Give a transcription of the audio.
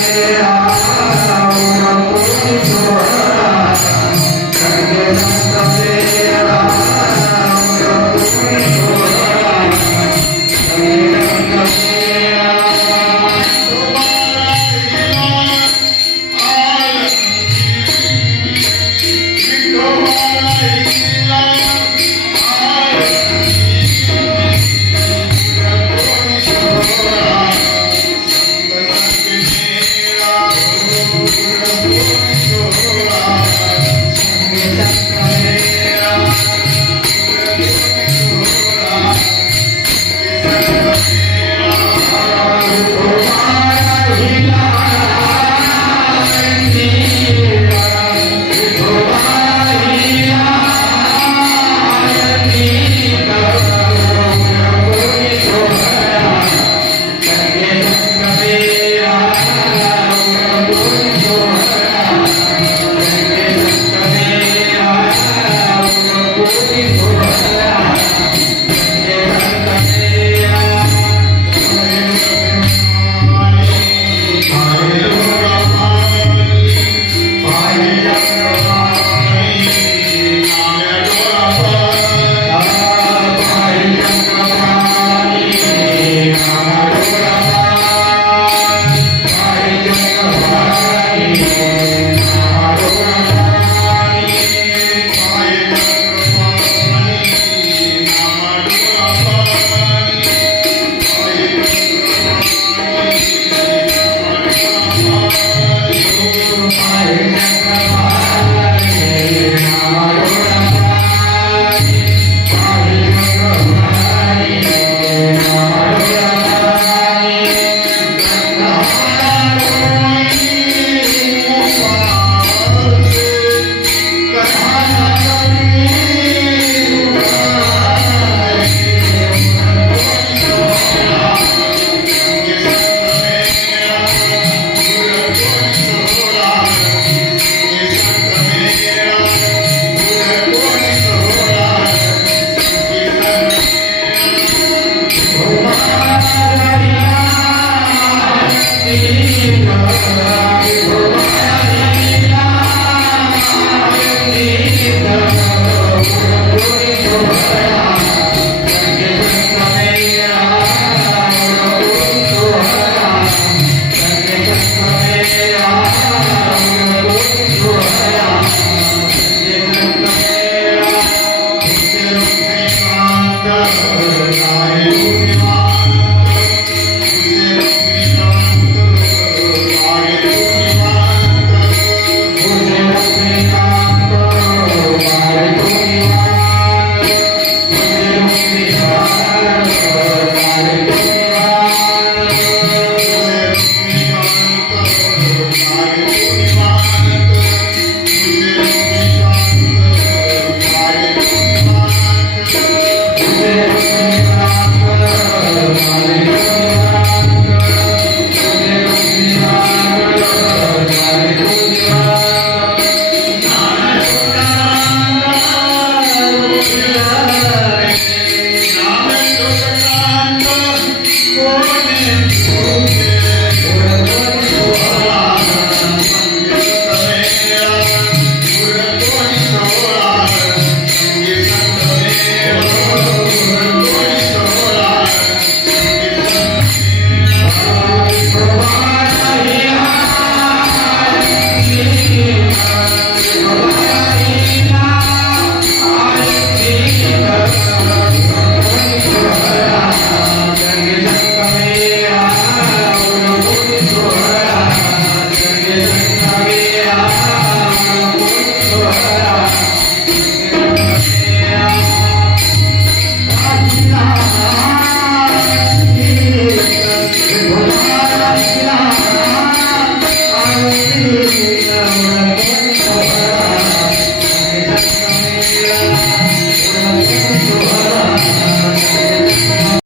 será.